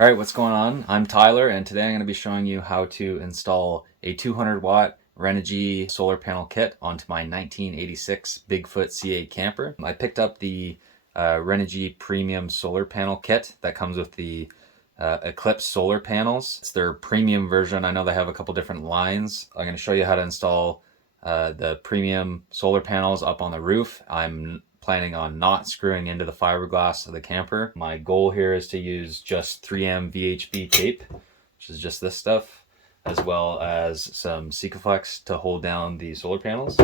All right, what's going on? I'm Tyler, and today I'm going to be showing you how to install a 200 watt Renogy solar panel kit onto my 1986 Bigfoot C8 camper. I picked up the Renogy premium solar panel kit that comes with the Eclipse solar panels. It's their premium version. I know they have a couple different lines. I'm going to show you how to install the premium solar panels up on the roof. I'm planning on not screwing into the fiberglass of the camper. My goal here is to use just 3M VHB tape, which is just this stuff, as well as some Sikaflex to hold down the solar panels.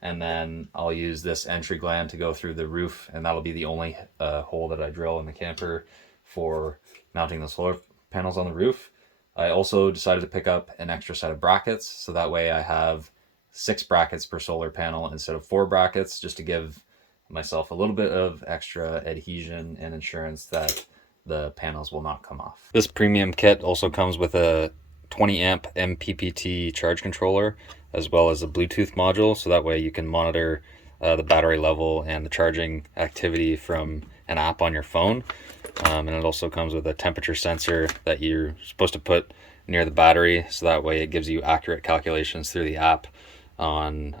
And then I'll use this entry gland to go through the roof, and that'll be the only hole that I drill in the camper for mounting the solar panels on the roof. I also decided to pick up an extra set of brackets, so that way I have 6 brackets per solar panel instead of 4 brackets, just to give myself a little bit of extra adhesion and insurance that the panels will not come off. This premium kit also comes with a 20 amp MPPT charge controller, as well as a Bluetooth module, so that way you can monitor the battery level and the charging activity from an app on your phone. And it also comes with a temperature sensor that you're supposed to put near the battery, so that way it gives you accurate calculations through the app on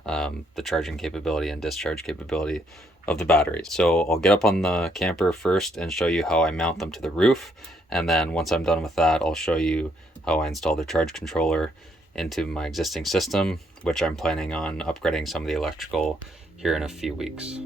the charging capability and discharge capability of the battery. So I'll get up on the camper first and show you how I mount them to the roof, and then once I'm done with that, I'll show you how I install the charge controller into my existing system, which I'm planning on upgrading some of the electrical here in a few weeks.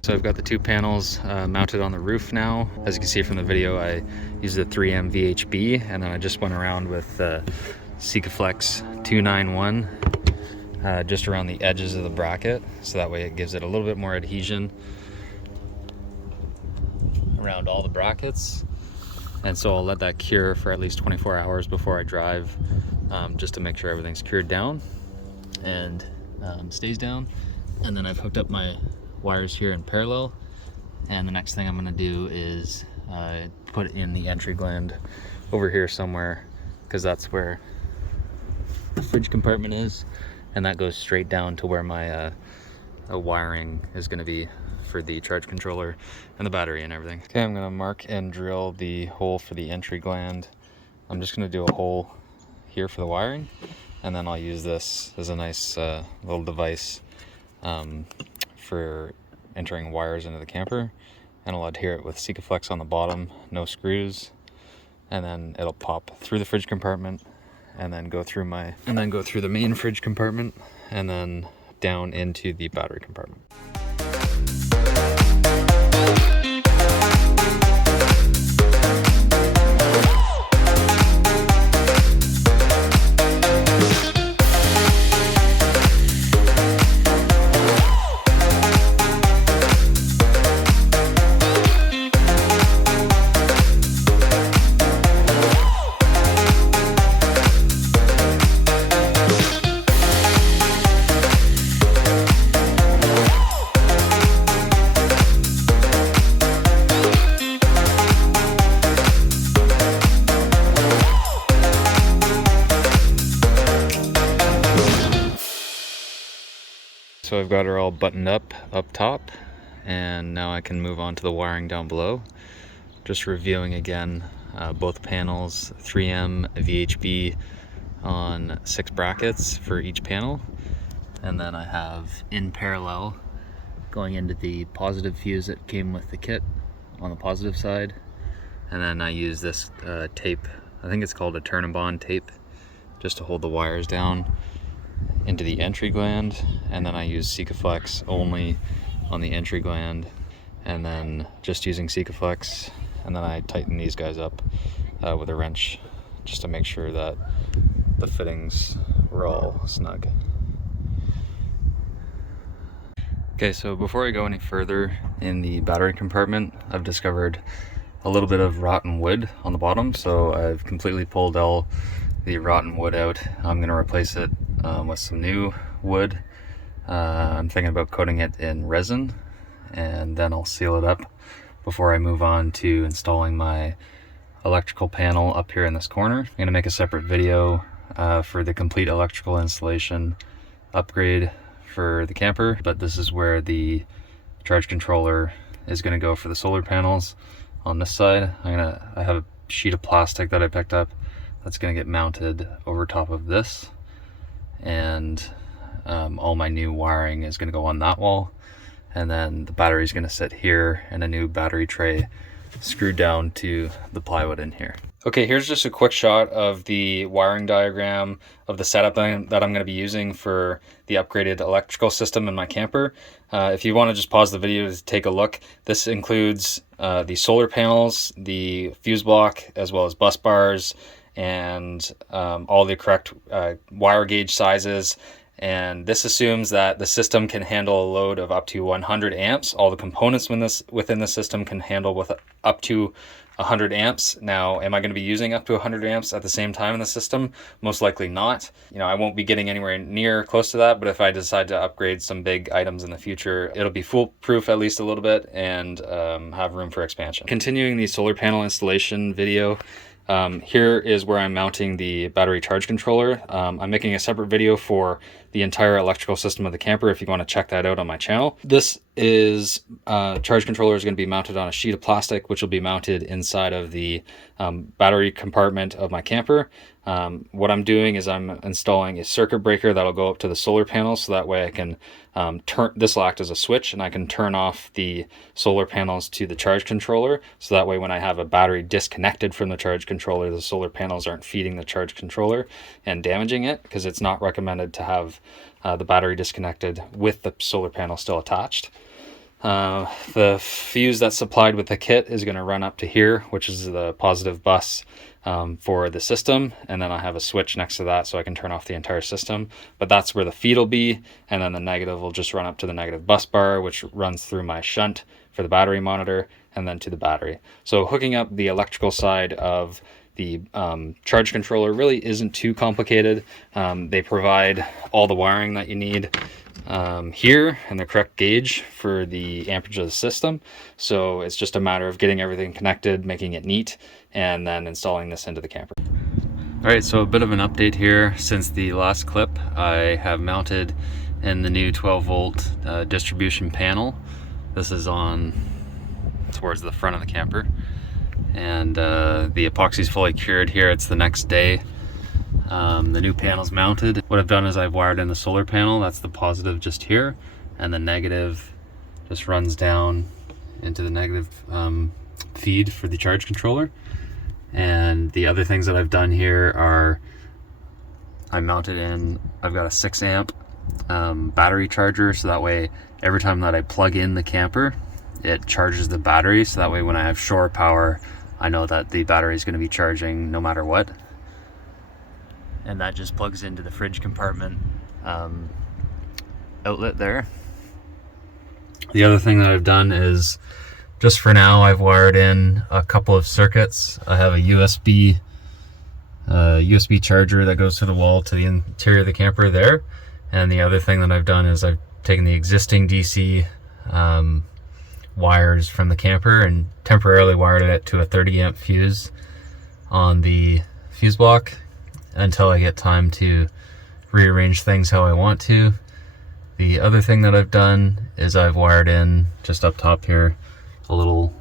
So I've got the 2 panels mounted on the roof now. As you can see from the video, I used the 3M VHB, and then I just went around with Sikaflex 291 just around the edges of the bracket, so that way it gives it a little bit more adhesion around all the brackets. And so I'll let that cure for at least 24 hours before I drive, just to make sure everything's cured down and stays down. And then I've hooked up my wires here in parallel, and the next thing I'm going to do is put in the entry gland over here somewhere, because that's where the fridge compartment is, and that goes straight down to where my wiring is going to be for the charge controller and the battery and everything. Okay, I'm going to mark and drill the hole for the entry gland. I'm just going to do a hole here for the wiring, and then I'll use this as a nice little device for entering wires into the camper, and I'll adhere it with Sikaflex on the bottom, no screws, and then it'll pop through the fridge compartment and then go through the main fridge compartment and then down into the battery compartment. So I've got her all buttoned up top, and now I can move on to the wiring down below. Just reviewing again, both panels, 3M VHB on 6 brackets for each panel. And then I have in parallel going into the positive fuse that came with the kit on the positive side. And then I use this tape, I think it's called a turn and bond tape, just to hold the wires down into the entry gland. And then I use Sikaflex only on the entry gland, and then just using Sikaflex, and then I tighten these guys up with a wrench just to make sure that the fittings were all snug. Okay, so before I go any further in the battery compartment, I've discovered a little bit of rotten wood on the bottom, so I've completely pulled all the rotten wood out. I'm going to replace it with some new wood. I'm thinking about coating it in resin, and then I'll seal it up before I move on to installing my electrical panel up here in this corner. I'm going to make a separate video for the complete electrical installation upgrade for the camper, but this is where the charge controller is going to go for the solar panels on this side. I have a sheet of plastic that I picked up that's going to get mounted over top of this, and all my new wiring is going to go on that wall, and then the battery is going to sit here in a new battery tray screwed down to the plywood in here. Okay, here's just a quick shot of the wiring diagram of the setup that I'm going to be using for the upgraded electrical system in my camper. If you want to just pause the video to take a look, this includes the solar panels, the fuse block, as well as bus bars, and all the correct wire gauge sizes. And this assumes that the system can handle a load of up to 100 amps. All the components within the system can handle with up to 100 amps. Now, am I going to be using up to 100 amps at the same time in the system? Most likely not. You know, I won't be getting anywhere near close to that, but if I decide to upgrade some big items in the future, it'll be foolproof at least a little bit, and have room for expansion. Continuing the solar panel installation video, here is where I'm mounting the battery charge controller. I'm making a separate video for the entire electrical system of the camper if you want to check that out on my channel. This is charge controller is going to be mounted on a sheet of plastic, which will be mounted inside of the battery compartment of my camper. What I'm doing is I'm installing a circuit breaker that'll go up to the solar panel, so that way I can this will act as a switch, and I can turn off the solar panels to the charge controller, so that way when I have a battery disconnected from the charge controller, the solar panels aren't feeding the charge controller and damaging it, because it's not recommended to have the battery disconnected with the solar panel still attached. The fuse that's supplied with the kit is going to run up to here, which is the positive bus for the system, and then I have a switch next to that so I can turn off the entire system. But that's where the feed will be, and then the negative will just run up to the negative bus bar, which runs through my shunt for the battery monitor, and then to the battery. So hooking up the electrical side of the charge controller really isn't too complicated. They provide all the wiring that you need here and the correct gauge for the amperage of the system. So it's just a matter of getting everything connected, making it neat, and then installing this into the camper. All right, so a bit of an update here. Since the last clip, I have mounted in the new 12 volt distribution panel. This is on towards the front of the camper, and the epoxy is fully cured here. It's the next day. The new panel's mounted. What I've done is I've wired in the solar panel. That's the positive just here, and the negative just runs down into the negative feed for the charge controller. And the other things that I've done here are I've got a 6 amp battery charger, so that way every time that I plug in the camper, it charges the battery, so that way when I have shore power, I know that the battery is going to be charging no matter what. And that just plugs into the fridge compartment outlet there. The other thing that I've done is, just for now, I've wired in a couple of circuits. I have a USB charger that goes to the wall to the interior of the camper there. And the other thing that I've done is I've taken the existing DC wires from the camper and temporarily wired it to a 30 amp fuse on the fuse block until I get time to rearrange things how I want to. The other thing that I've done is I've wired in, just up top here, a little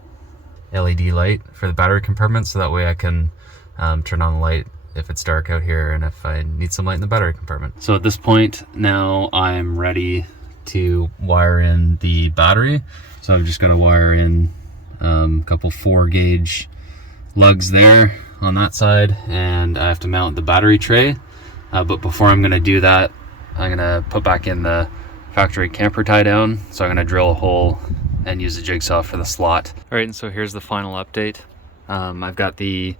LED light for the battery compartment, so that way I can turn on the light if it's dark out here and if I need some light in the battery compartment. So at this point now I'm ready to wire in the battery. So I've just got to wire in a couple 4 gauge lugs there on that side, and I have to mount the battery tray. But before I'm going to do that, I'm going to put back in the factory camper tie down. So I'm going to drill a hole and use the jigsaw for the slot. All right, and so here's the final update. I've got the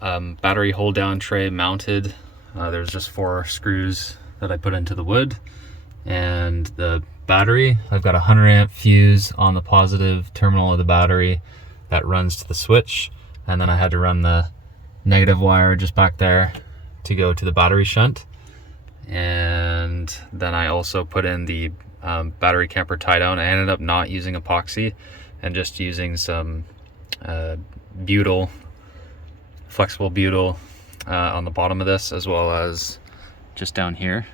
battery hold down tray mounted. There's just 4 screws that I put into the wood, and the battery, I've got a 100 amp fuse on the positive terminal of the battery that runs to the switch, and then I had to run the negative wire just back there to go to the battery shunt. And then I also put in the battery camper tie down. I ended up not using epoxy and just using some butyl, flexible butyl on the bottom of this, as well as just down here.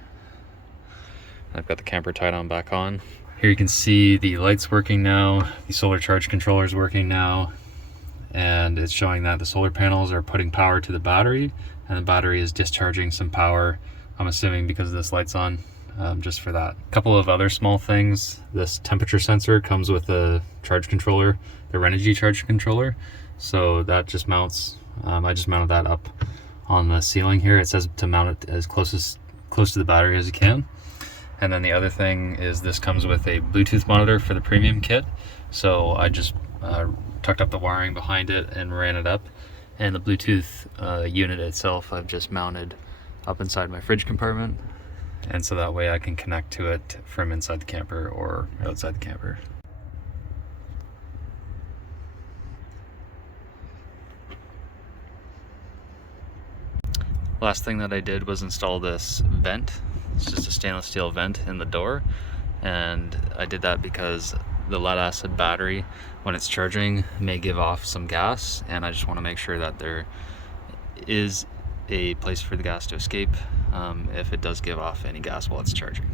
I've got the camper tie down back on. Here you can see the lights working now, the solar charge controller is working now, and it's showing that the solar panels are putting power to the battery, and the battery is discharging some power, I'm assuming because this light's on, just for that. A couple of other small things. This temperature sensor comes with a charge controller, the Renogy charge controller, so that just mounts, I just mounted that up on the ceiling here. It says to mount it as close to the battery as you can. And then the other thing is this comes with a Bluetooth monitor for the premium kit. So I just tucked up the wiring behind it and ran it up. And the Bluetooth unit itself I've just mounted up inside my fridge compartment. And so that way I can connect to it from inside the camper or outside the camper. Last thing that I did was install this vent. It's just a stainless steel vent in the door, and I did that because the lead acid battery, when it's charging, may give off some gas, and I just want to make sure that there is a place for the gas to escape if it does give off any gas while it's charging.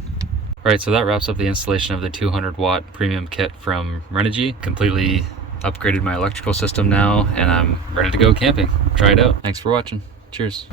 Alright, so that wraps up the installation of the 200 watt premium kit from Renogy. Completely upgraded my electrical system now, and I'm ready to go camping. Try it out. Thanks for watching. Cheers.